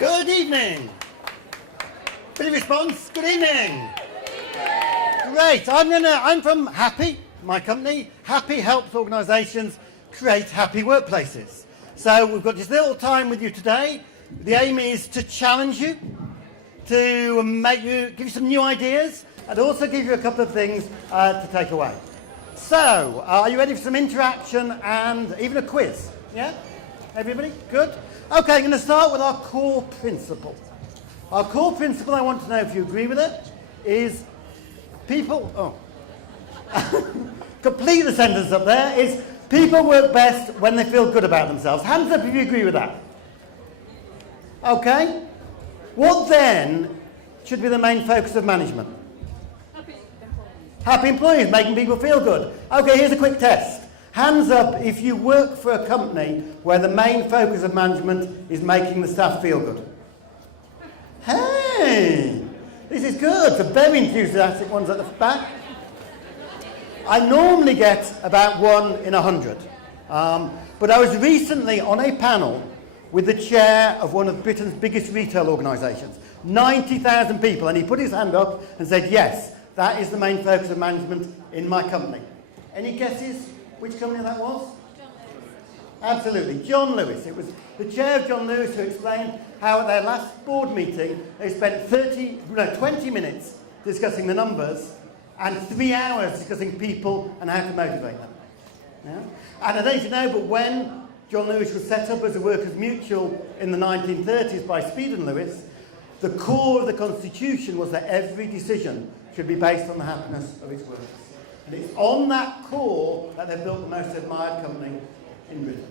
Good evening. Bit of response. Good evening. Great. I'm from Happy, my company. Happy helps organisations create happy workplaces. So we've got this little time with you today. The aim is to challenge you, to give you some new ideas, and also give you a couple of things to take away. So, are you ready for some interaction and even a quiz? Yeah? Everybody? Good? Okay, I'm going to start with our core principle. Our core principle, I want to know if you agree with it, is people... complete the sentence up there, is people work best when they feel good about themselves. Hands up if you agree with that. Okay? What then should be the main focus of management? Happy employees, making people feel good. Okay, here's a quick test. Hands up if you work for a company where the main focus of management is making the staff feel good. Hey, this is good. The very enthusiastic ones at the back. I normally get about 1 in 100. But I was recently on a panel with the chair of one of Britain's biggest retail organisations, 90,000 people, and he put his hand up and said, yes, that is the main focus of management in my company. Any guesses which company that was? Absolutely, John Lewis. It was the chair of John Lewis who explained how at their last board meeting they spent 20 minutes discussing the numbers and 3 hours discussing people and how to motivate them. Yeah? And I don't know if you know, but when John Lewis was set up as a workers' mutual in the 1930s by Speed and Lewis, the core of the constitution was that every decision should be based on the happiness of its workers. And it's on that core that they've built the most admired company in Britain.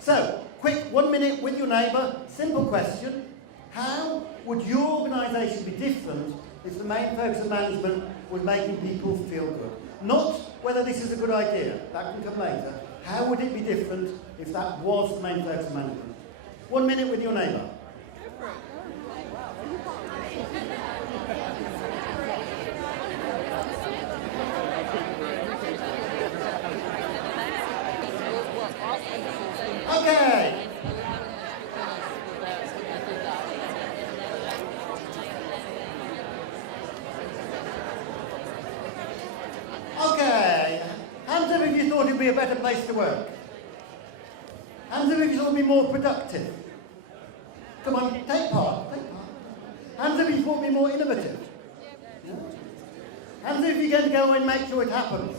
So, quick 1 minute with your neighbour, simple question. How would your organisation be different if the main focus of management was making people feel good? Not whether this is a good idea, that can come later. How would it be different if that was the main focus of management? 1 minute with your neighbour. Okay. Okay. Hands up if you thought it would be a better place to work. Hands up if you thought it would be more productive. Come on, take part. Hands up if you thought it would be more innovative. Yeah. Hands up if you're going to go and make sure it happens.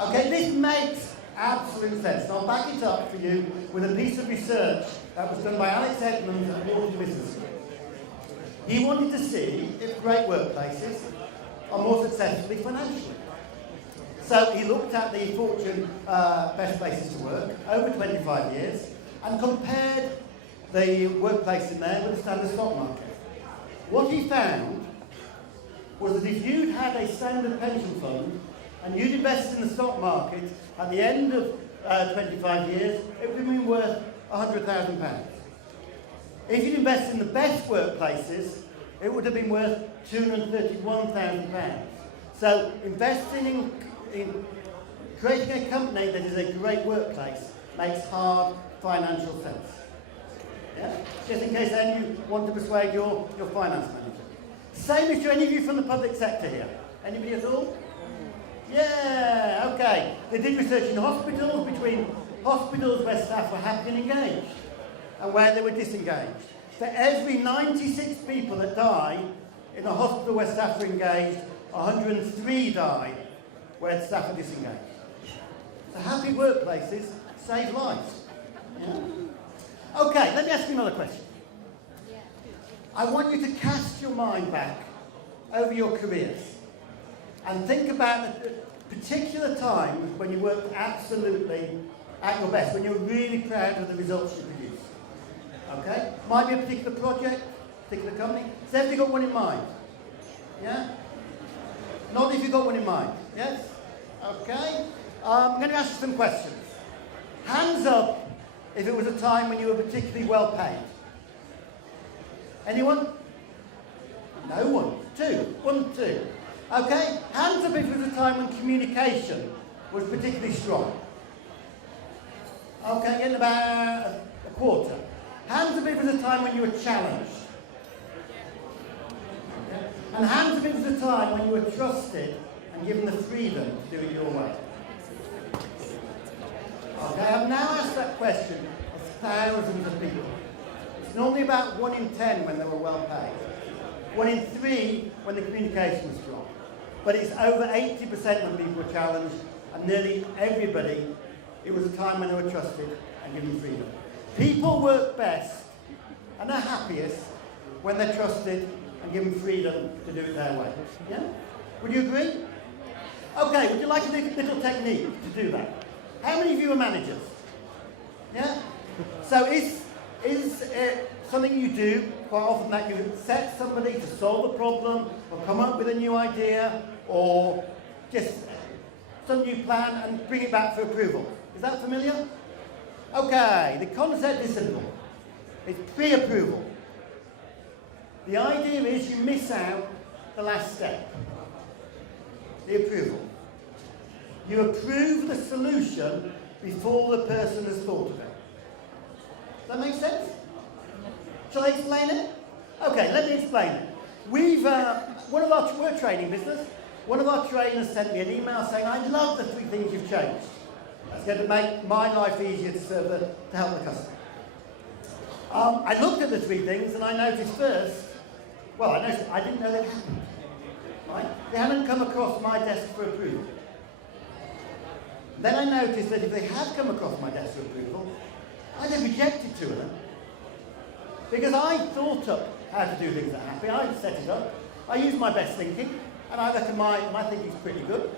Okay, this makes absolute sense. I'll back it up for you with a piece of research that was done by Alex Edmonds at Wharton Business School. He wanted to see if great workplaces are more successful financially. So he looked at the Fortune Best Places to Work over 25 years and compared the workplace in there with the standard stock market. What he found was that if you'd had a standard pension fund and you'd invested in the stock market, at the end of 25 years, it would have been worth £100,000. If you'd invested in the best workplaces, it would have been worth £231,000. So investing in creating a company that is a great workplace makes hard financial sense. Yeah? Just in case then you want to persuade your finance manager. Same is true, any of you from the public sector here? Anybody at all? Yeah, okay. They did research in hospitals, between hospitals where staff were happy and engaged and where they were disengaged. For every 96 people that die in a hospital where staff are engaged, 103 die where staff are disengaged. So happy workplaces save lives. Yeah? Okay, let me ask you another question. I want you to cast your mind back over your careers and think about the particular times when you worked absolutely at your best, when you're really proud of the results you produced. Okay? Might be a particular project, particular company. So have you got one in mind? Yeah? Not if you've got one in mind. Yes? Okay? I'm going to ask you some questions. Hands up if it was a time when you were particularly well paid. Anyone? No one. Two. 1, 2. Okay? Hands up if it was a time when communication was particularly strong. Okay, getting about a quarter. Hands up if it was a time when you were challenged. Okay. And hands up if it was a time when you were trusted and given the freedom to do it your way. Okay, I've now asked that question of thousands of people. It's normally about 1 in 10 when they were well paid. 1 in 3 when the communication was strong. But it's over 80% when people were challenged, and nearly everybody, it was a time when they were trusted and given freedom. People work best and are happiest when they're trusted and given freedom to do it their way. Yeah? Would you agree? Okay, would you like a little technique to do that? How many of you are managers? Yeah? So is it something you do quite often that you set somebody to solve a problem or come up with a new idea or just some new plan and bring it back for approval? Is that familiar? Okay, the concept is simple. It's pre-approval. The idea is you miss out the last step, the approval. You approve the solution before the person has thought of it. Does that make sense? Shall I explain it? Okay, let me explain it. We're a training business. One of our trainers sent me an email saying, I love the 3 things you've changed. That's going to make my life easier to help the customer. I looked at the 3 things and I noticed first, I didn't know they happened. Right? They hadn't come across my desk for approval. Then I noticed that if they had come across my desk for approval, I'd have rejected 2 of them. Because I thought up how to do things that are happy. I set it up. I used my best thinking, and I reckon my thinking's pretty good.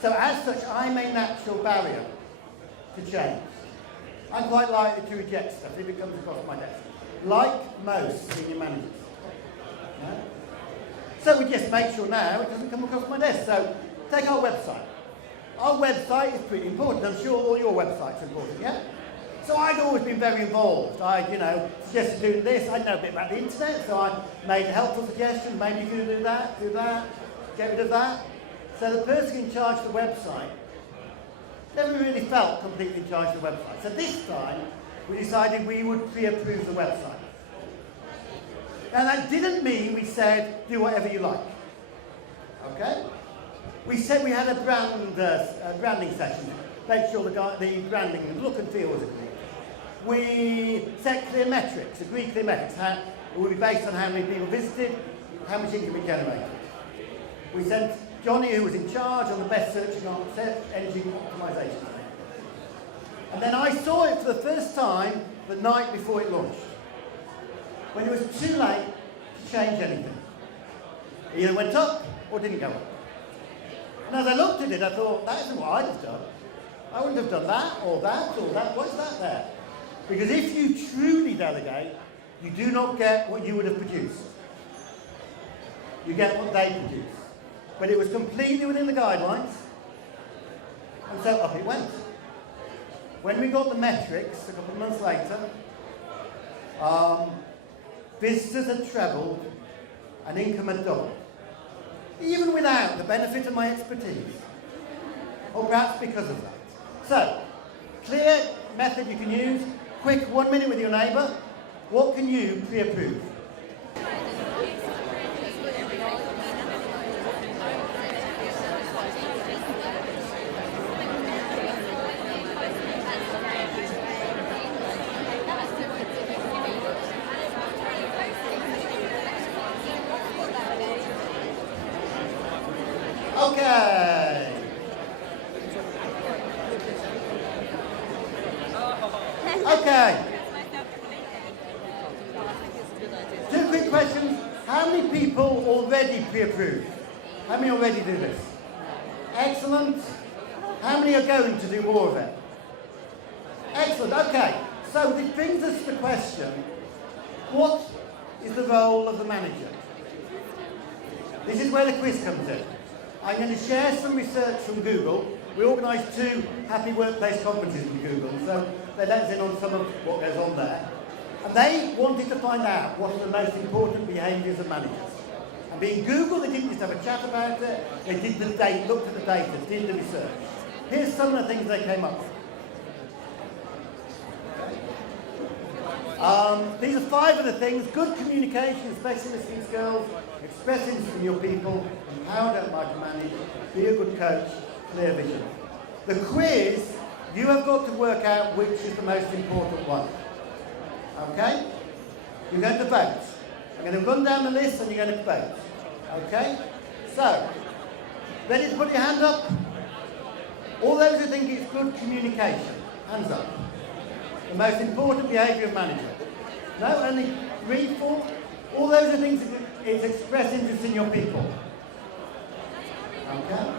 So as such, I'm a natural barrier to change. I'm quite likely to reject stuff if it comes across my desk, like most senior managers. Yeah? So we just make sure now it doesn't come across my desk. So take our website. Our website is pretty important. I'm sure all your websites are important, yeah? So I'd always been very involved. I, suggested doing this. I know a bit about the internet, so I made a helpful suggestion. Maybe you could do that, get rid of that. So the person in charge of the website never really felt completely in charge of the website. So this time, we decided we would pre-approve the website. Now that didn't mean we said, do whatever you like. Okay? We said we had a branding session. Make sure the branding and look and feel was agreed. We set clear metrics, agreed clear metrics. It will be based on how many people visited, how much income we generated. We sent Johnny, who was in charge, on the best search engine optimization. And then I saw it for the first time the night before it launched, when it was too late to change anything. It either went up or didn't go up. And as I looked at it, I thought, that isn't what I'd have done. I wouldn't have done that or that or that. What's that there? Because if you truly delegate, you do not get what you would have produced. You get what they produce. But it was completely within the guidelines, and so up it went. When we got the metrics a couple of months later, visitors had trebled and income had doubled, even without the benefit of my expertise, or perhaps because of that. So, clear method you can use. Quick 1 minute with your neighbour. What can you pre-approve? Okay. Okay. 2 quick questions. How many people already pre-approved? How many already do this? Excellent. How many are going to do more of it? Excellent. Okay. So this brings us to the question, what is the role of the manager? This is where the quiz comes in. I'm going to share some research from Google. We organised 2 happy workplace conferences with Google, so they let us in on some of what goes on there. And they wanted to find out what are the most important behaviours of managers. And being Google, they didn't just have a chat about it, they did the data, looked at the data, did the research. Here's some of the things they came up with. These are 5 of the things: good communication, especially listening skills, express interest in your people, empower, don't micromanage, be a good coach, clear vision. The quiz, you have got to work out which is the most important one. Okay? You're going to vote. I'm going to run down the list and you're going to vote. Okay? So, ready to put your hand up? All those who think it's good communication, hands up. The most important behaviour of manager. No, only 3, 4. All those who think it's express interest in your people. Okay?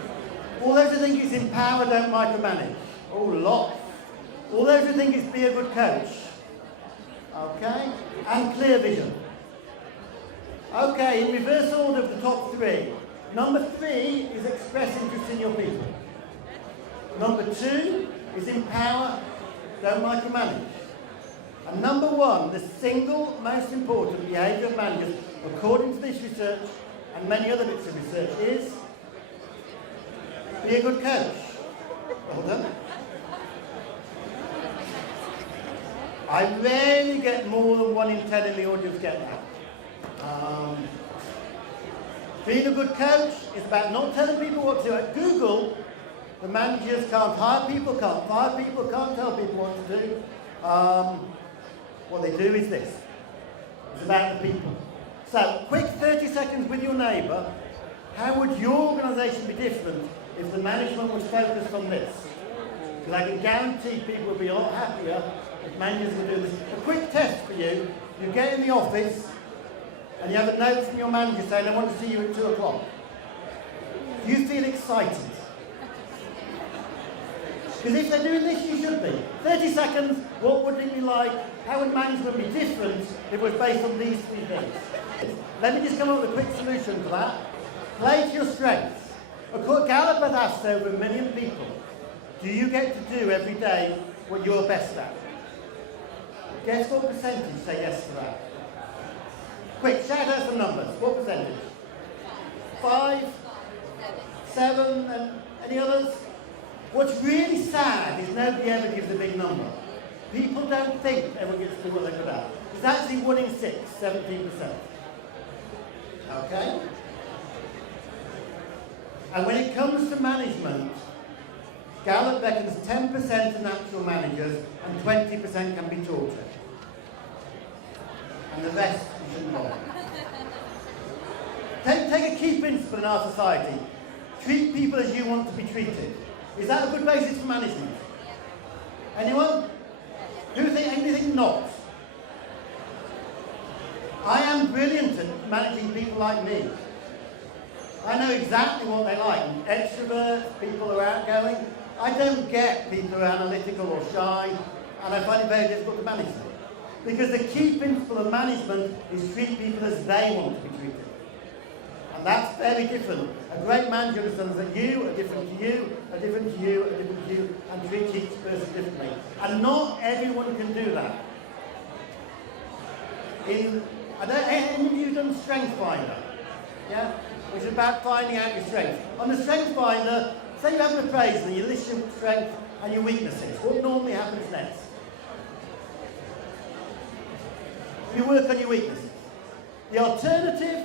All those who think it's empower, don't micromanage. Oh, lots. All those who think it's be a good coach. Okay? And clear vision. Okay, in reverse order of the top 3. Number 3 is express interest in your people. Number 2 is empower, don't micromanage. And number 1, the single most important behaviour of managers, according to this research and many other bits of research, is be a good coach. Well done. I rarely get more than 1 in 10 in the audience get that. Being a good coach is about not telling people what to do. At Google, the managers can't hire people, can't fire people, can't tell people what to do. What they do is this. It's about the people. So, quick 30 seconds with your neighbour. How would your organisation be different if the management was focused on this? Because I can guarantee people would be a lot happier if managers were doing this. A quick test for you. You get in the office and you have a note from your manager saying, I want to see you at 2 o'clock. Do you feel excited? Because if they're doing this, you should be. 30 seconds, what would it be like? How would management be different if it was based on these 3 things? Let me just come up with a quick solution for that. Play to your strengths. Gallup has asked over 1 million people, do you get to do every day what you're best at? Guess what percentage say yes to that? Quick, shout out some numbers. What percentage? 5? 7? And any others? What's really sad is nobody ever gives a big number. People don't think everyone gets to do what they're good at. It's actually 1 in 6, 17%. Okay? And when it comes to management, Gallup reckons 10% are natural managers and 20% can be taught. And the rest you shouldn't bother. Take a key principle in our society. Treat people as you want to be treated. Is that a good basis for management? Anyone? Who think anything not? I am brilliant at managing people like me. I know exactly what they like. Extroverts, people who are outgoing. I don't get people who are analytical or shy, and I find it very difficult to manage them. Because the key principle of management is treat people as they want to be treated. And that's very different. A great manager understands that you are different to you, are different to you, are different to you, and treat each person differently. And not everyone can do that. Any of you done Strength Finder? Yeah? Which is about finding out your strengths. On the Strength Finder, say you have an appraisal and you list your strengths and your weaknesses. What normally happens next? You work on your weaknesses. The alternative,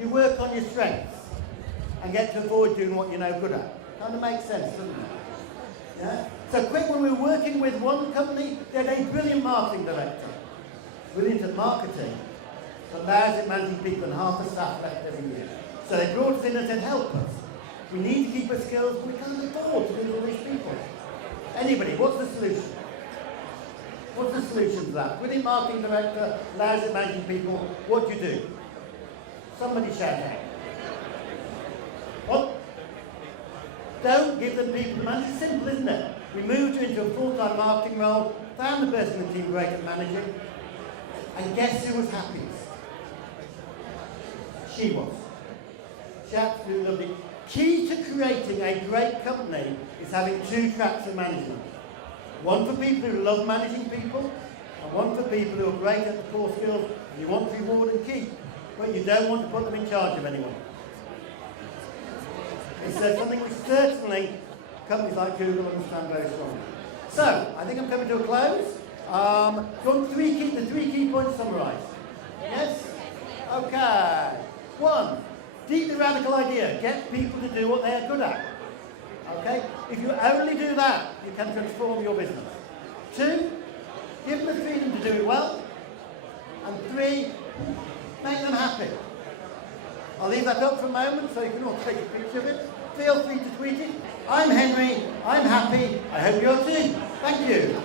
you work on your strengths and get to avoid doing what you're no good at. Kind of makes sense, doesn't it? Yeah? So quick, when we were working with one company, they had a brilliant marketing director. Brilliant at marketing, but lousy at managing people, and half the staff left every year. So they brought us in and said, help us. We need to keep our skills, but we can't afford to lose all these people. Anybody, what's the solution? What's the solution to that? Brilliant marketing director, lousy at managing people, what do you do? Somebody shout out. What? Don't give them people to manage. It's simple, isn't it? We moved her into a full-time marketing role, found the person in the team great at managing, and guess who was happiest? She was. She absolutely loved it. Key to creating a great company is having 2 tracks of management. One for people who love managing people, and one for people who are great at the core skills and you want to reward and keep, but you don't want to put them in charge of anyone. It's something which certainly companies like Google understand very strongly. So, I think I'm coming to a close. Do you want the three key points summarised? Yes? Okay. 1. Deeply radical idea. Get people to do what they are good at. Okay? If you only do that, you can transform your business. 2. Give them the freedom to do it well. And 3. Make them happy. I'll leave that up for a moment so you can all take a picture of it. Feel free to tweet it. I'm Henry. I'm happy. I hope you're too. Thank you.